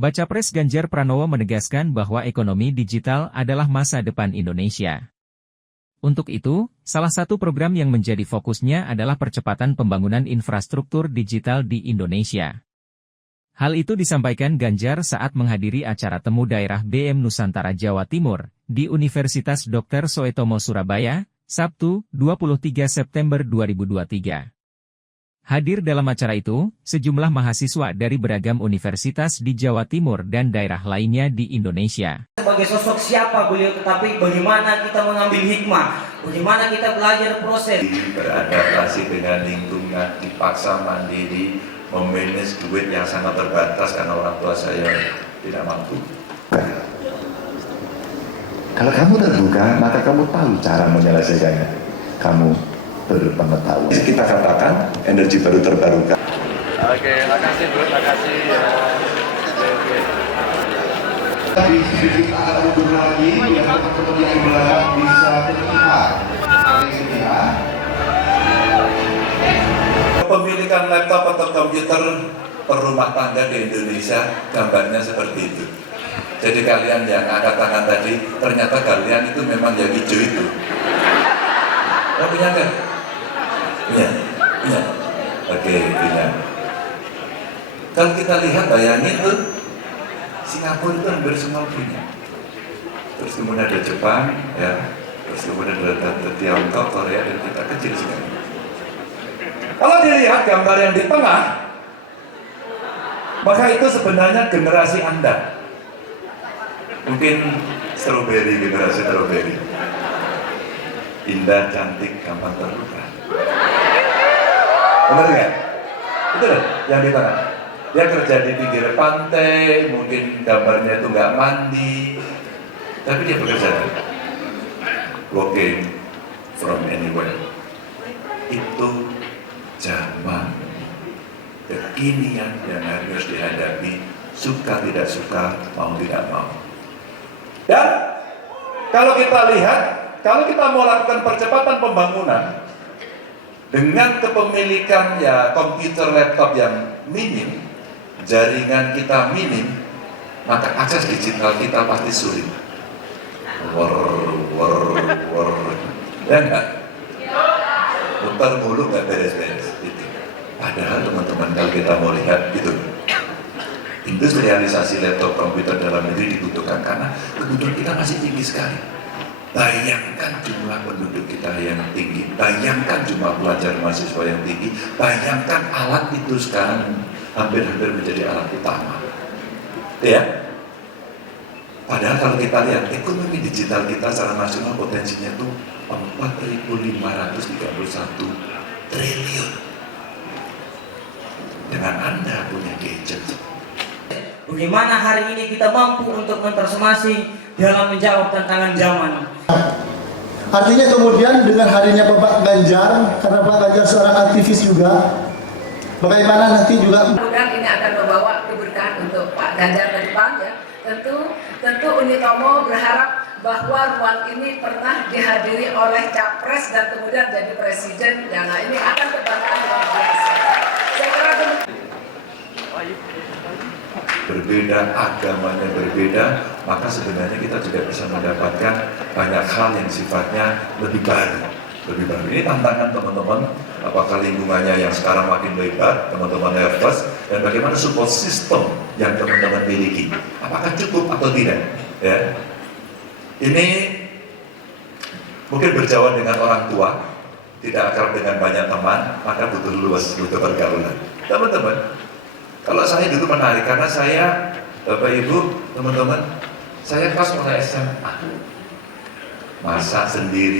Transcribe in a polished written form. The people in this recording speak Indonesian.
Bacapres Ganjar Pranowo menegaskan bahwa ekonomi digital adalah masa depan Indonesia. Untuk itu, salah satu program yang menjadi fokusnya adalah percepatan pembangunan infrastruktur digital di Indonesia. Hal itu disampaikan Ganjar saat menghadiri acara temu daerah BM Nusantara Jawa Timur di Universitas Dr. Soetomo Surabaya, Sabtu, 23 September 2023. Hadir dalam acara itu, sejumlah mahasiswa dari beragam universitas di Jawa Timur dan daerah lainnya di Indonesia. Sebagai sosok siapa beliau, tetapi bagaimana kita mengambil hikmah, bagaimana kita belajar proses. Beradaptasi dengan lingkungan, dipaksa mandiri, memanage duit yang sangat terbatas karena orang tua saya tidak mampu. Kalau kamu terbuka, maka kamu tahu cara menyelesaikannya. Kamu berpengetahuan. Kita katakan energi baru terbarukan. Oke, makasih bro, makasih. Di sisi kita ada mundur lagi, yang teman-teman yang belakang bisa terlihat. Kepemilikan laptop atau komputer per rumah tangga di Indonesia, gambarnya seperti itu. Jadi kalian yang angkat tangan tadi, ternyata kalian itu memang yang hijau itu. Oh, punya kan? Punya? Punya? Oke, punya. Kalau kita lihat, bayangin tuh, Singapura itu hampir semua punya. Terus kemudian ada Jepang, ya. Terus kemudian ada Tiongkok, Korea, dan kita kecil sekali. Kalau dilihat gambar yang di tengah, maka itu sebenarnya generasi Anda. Mungkin strawberry, generasi strawberry. Indah, cantik, gampang terluka. Benar nggak? Betul yang di tengah. Dia kerja di pinggir pantai, mungkin gambarnya itu nggak mandi, tapi dia bekerja. Working from anywhere. Itu zaman kekinian yang harus dihadapi, suka tidak suka, mau tidak mau. Dan kalau kita lihat, kalau kita mau lakukan percepatan pembangunan dengan kepemilikan ya komputer laptop yang minim, jaringan kita minim, maka akses digital kita pasti sulit. Ya enggak? Muter mulu nggak beres-beres. Padahal teman-teman, kalau kita mau lihat itu, industrialisasi laptop komputer dalam negeri dibutuhkan karena kebutuhan kita masih tinggi sekali. Bayangkan jumlah penduduk kita yang tinggi, bayangkan jumlah pelajar mahasiswa yang tinggi, bayangkan alat itu sekarang hampir-hampir menjadi alat utama. Ya? Padahal kalau kita lihat ekonomi digital kita secara nasional potensinya itu 4.531 triliun. Dengan Anda punya gadget. Bagaimana hari ini kita mampu untuk mentransformasi dalam menjawab tantangan zaman. Artinya kemudian dengan harinya Bapak Ganjar, karena Pak Ganjar seorang aktivis juga, bagaimana nanti juga mudah-mudahan ini akan membawa keberkahan untuk Pak Ganjar dan Pak ya. Tentu Unitomo berharap bahwa ruang ini pernah dihadiri oleh Capres dan kemudian jadi presiden. Ya, nah ini akan kebanggaan luar biasa. Saya kira berbeda, agamanya berbeda, maka sebenarnya kita juga bisa mendapatkan banyak hal yang sifatnya lebih baru. Ini tantangan teman-teman, apakah lingkungannya yang sekarang makin lebar, teman-teman nervous, dan bagaimana support system yang teman-teman miliki, apakah cukup atau tidak? Ya, ini mungkin berjauhan dengan orang tua, tidak akrab dengan banyak teman, maka butuh luas, butuh pergaulan. Teman-teman, kalau saya dulu menarik karena saya, Bapak Ibu, teman-teman, saya kelas mulai SMA, masak sendiri.